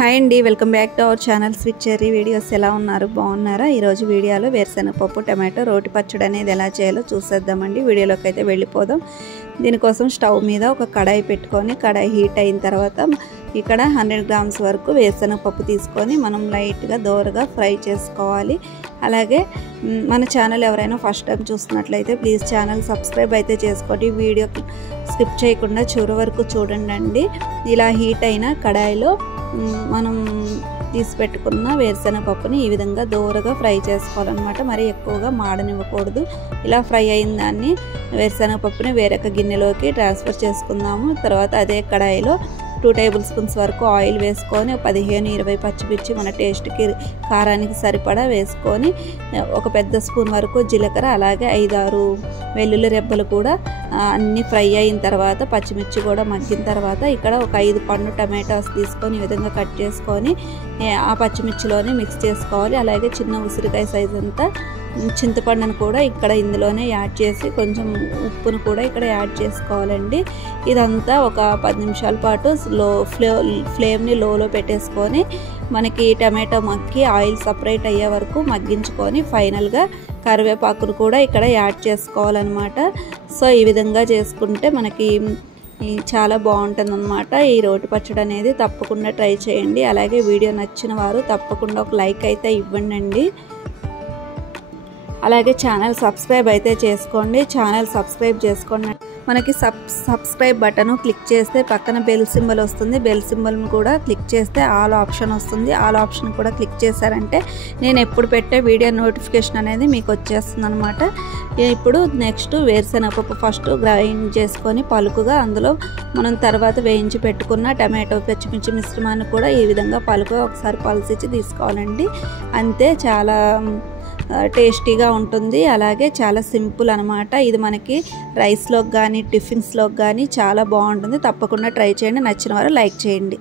Hi అండి, welcome back to our channel sweet cherry videos. ఎలా ఉన్నారు? బాగున్నారా? ఈరోజు వీడియోలో వేరుశనగపప్పు టమాటో రోటి పచ్చడి అనేది ఎలా చేయాలో చూసేద్దామండి. వీడియోలోకి అయితే వెళ్ళిపోదాం. దీనికోసం స్టవ్ మీద ఒక కడాయి పెట్టుకొని కడాయి హీట్ అయిన తర్వాత ఇక్కడ 100 గ్రామ్స్ వరకు వేరుశనగపప్పు తీసుకొని మనం లైట్గా దోరగా ఫ్రై చేసుకోవాలి. అలాగే మన ఛానల్ ఎవరైనా ఫస్ట్ టైం చూస్తున్నట్లయితే ప్లీజ్ ఛానల్ సబ్స్క్రైబ్ అయితే చేసుకోండి. వీడియో స్కిప్ చేయకుండా చివరి వరకు చూడండి. ఇలా హీట్ అయిన కడాయిలో మనం తీసి పెట్టుకున్న వేరుశనగపప్పుని ఈ విధంగా దోరగా ఫ్రై చేసుకోవాలన్నమాట. మరి ఎక్కువగా మాడనివ్వకూడదు. ఇలా ఫ్రై అయిన దాన్ని వేరుశనగపప్పుని వేరొక గిన్నెలోకి ట్రాన్స్ఫర్ చేసుకుందాము. తర్వాత అదే కడాయిలో 2 టేబుల్ స్పూన్స్ వరకు ఆయిల్ వేసుకొని 15-20 పచ్చిమిర్చి మన టేస్ట్కి కారానికి సరిపడా వేసుకొని ఒక పెద్ద స్పూన్ వరకు జీలకర్ర, అలాగే 5-6 వెల్లుల్లి రెబ్బలు కూడా అన్నీ ఫ్రై అయిన తర్వాత పచ్చిమిర్చి కూడా మగ్గిన తర్వాత ఇక్కడ ఒక 5 పండు టమాటాస్ తీసుకొని ఈ విధంగా కట్ చేసుకొని ఆ పచ్చిమిర్చిలోనే మిక్స్ చేసుకోవాలి. అలాగే చిన్న ఉసిరికాయ సైజ్ అంతా చింతపండును కూడా ఇక్కడ ఇందులోనే యాడ్ చేసి కొంచెం ఉప్పును కూడా ఇక్కడ యాడ్ చేసుకోవాలండి. ఇదంతా ఒక 10 నిమిషాల పాటు ఫ్లేమ్ని లోలో పెట్టేసుకొని మనకి టమాటో మగ్గి ఆయిల్ సపరేట్ అయ్యే వరకు మగ్గించుకొని ఫైనల్గా కరివేపాకును కూడా ఇక్కడ యాడ్ చేసుకోవాలన్నమాట. సో ఈ విధంగా చేసుకుంటే మనకి చాలా బాగుంటుంది అన్నమాట. ఈ రోటి పచ్చడి అనేది తప్పకుండా ట్రై చేయండి. అలాగే వీడియో నచ్చిన వారు తప్పకుండా ఒక లైక్ అయితే ఇవ్వండి. అలాగే ఛానల్ సబ్స్క్రైబ్ అయితే చేసుకోండి. ఛానల్ సబ్స్క్రైబ్ చేసుకోండి. మనకి సబ్స్క్రైబ్ బటన్ క్లిక్ చేస్తే పక్కన బెల్ సింబల్ వస్తుంది. బెల్ సింబల్ని కూడా క్లిక్ చేస్తే ఆల్ ఆప్షన్ వస్తుంది. ఆల్ ఆప్షన్ కూడా క్లిక్ చేశారంటే నేను ఎప్పుడు పెట్టే వీడియో నోటిఫికేషన్ అనేది మీకు వచ్చేస్తుంది అనమాట. ఇప్పుడు నెక్స్ట్ వేరుశనగపప్పు ఫస్ట్ గ్రైండ్ చేసుకొని పలుకుగా అందులో మనం తర్వాత వేయించి పెట్టుకున్న టమాటో పచ్చిమిర్చి మిశ్రమాన్ని కూడా ఈ విధంగా పలుకుగా ఒకసారి పల్సిచ్చి తీసుకోవాలండి. అంతే, చాలా టేస్టీగా ఉంటుంది. అలాగే చాలా సింపుల్ అనమాట. ఇది మనకి రైస్లోకి కానీ టిఫిన్స్లోకి కానీ చాలా బాగుంటుంది. తప్పకుండా ట్రై చేయండి. నచ్చిన వారు లైక్ చేయండి.